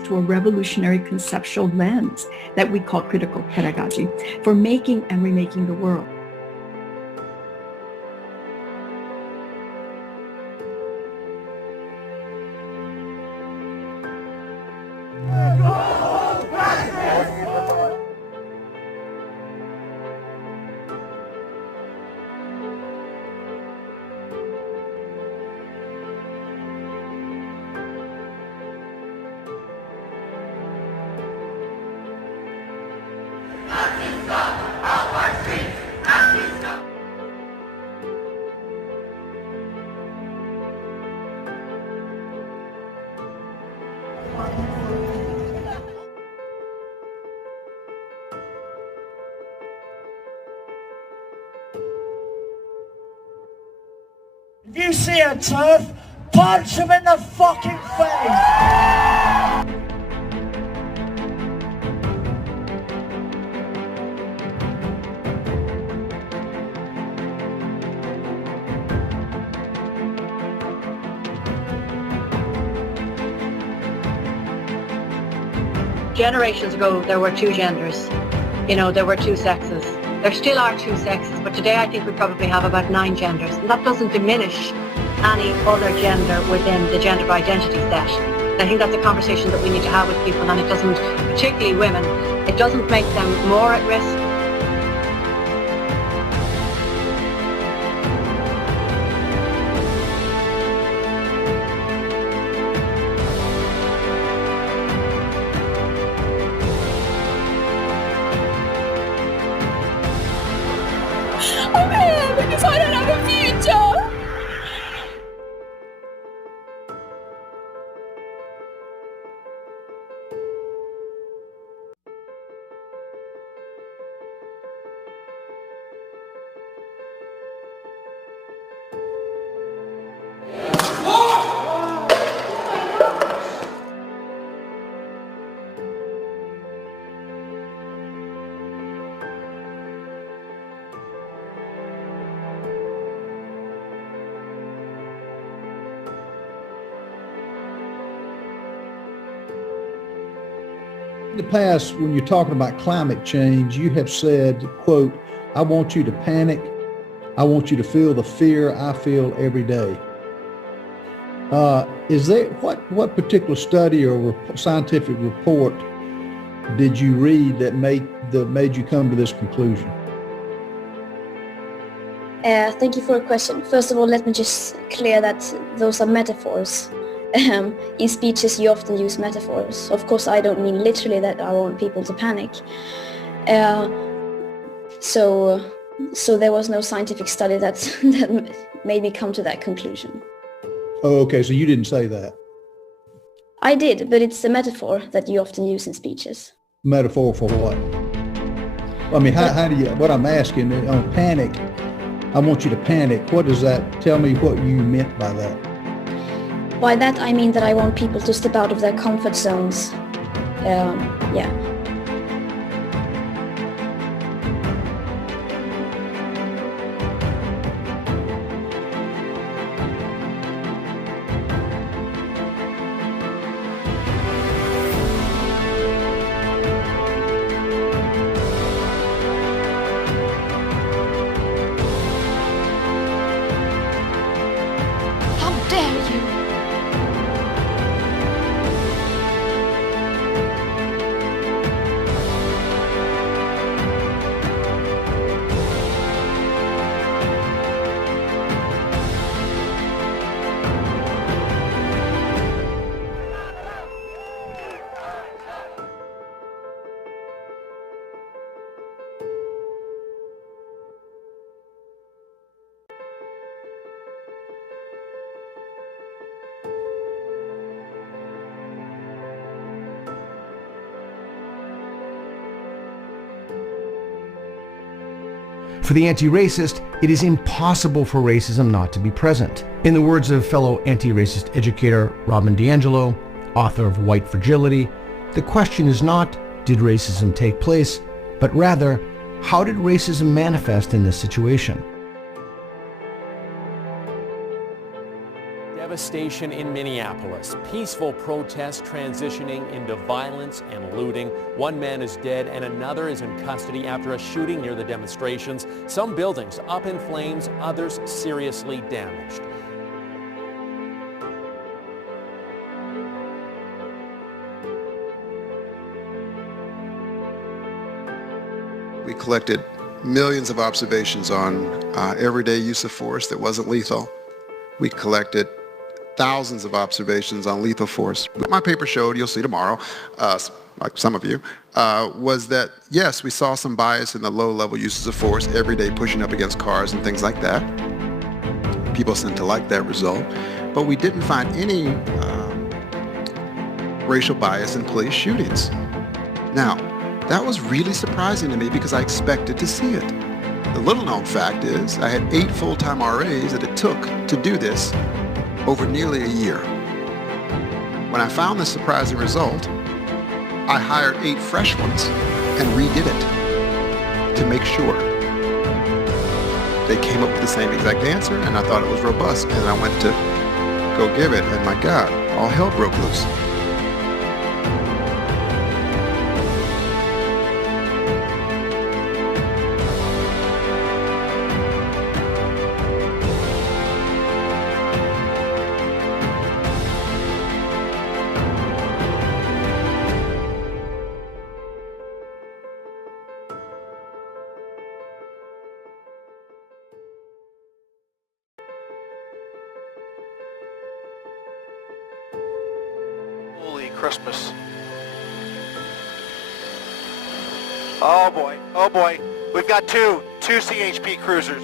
to a revolutionary conceptual lens that we call critical pedagogy for making and remaking the world. If you see a turf, punch him in the fucking face! Generations ago, there were two genders. You know, there were two sexes. There still are two sexes, but today I think we probably have about 9 genders. And that doesn't diminish any other gender within the gender identity set. I think that's a conversation that we need to have with people, and it doesn't, particularly women, it doesn't make them more at risk. I'm here because I don't have a future. In the past, when you're talking about climate change, you have said, quote, I want you to panic. I want you to feel the fear I feel every day. Is there, what particular study or scientific report did you read that made you come to this conclusion? Thank you for your question. First of all, let me just clear that those are metaphors. In speeches, you often use metaphors. Of course, I don't mean literally that I want people to panic. So there was no scientific study that made me come to that conclusion. Oh, okay. So you didn't say that. I did, but it's a metaphor that you often use in speeches. Metaphor for what? I mean, how do you, what I'm asking on panic, I want you to panic. What does that, tell me what you meant by that. By that, I mean that I want people to step out of their comfort zones. Yeah. How dare you! For the anti-racist, it is impossible for racism not to be present. In the words of fellow anti-racist educator Robin DiAngelo, author of White Fragility, the question is not, did racism take place, but rather, how did racism manifest in this situation? devastation in Minneapolis. Peaceful protests transitioning into violence and looting. One man is dead and another is in custody after a shooting near the demonstrations. Some buildings up in flames, others seriously damaged. We collected millions of observations on everyday use of force that wasn't lethal. We collected thousands of observations on lethal force. What my paper showed, you'll see tomorrow, like some of you, was that yes, we saw some bias in the low-level uses of force, every day pushing up against cars and things like that. People seem to like that result. But we didn't find any racial bias in police shootings. Now, that was really surprising to me because I expected to see it. The little-known fact is I had 8 full-time RAs that it took to do this over nearly a year. When I found this surprising result, I hired 8 fresh ones and redid it to make sure. They came up with the same exact answer, and I thought it was robust, and I went to go give it, and my God, all hell broke loose. Holy Christmas. Oh boy, we've got two CHP cruisers.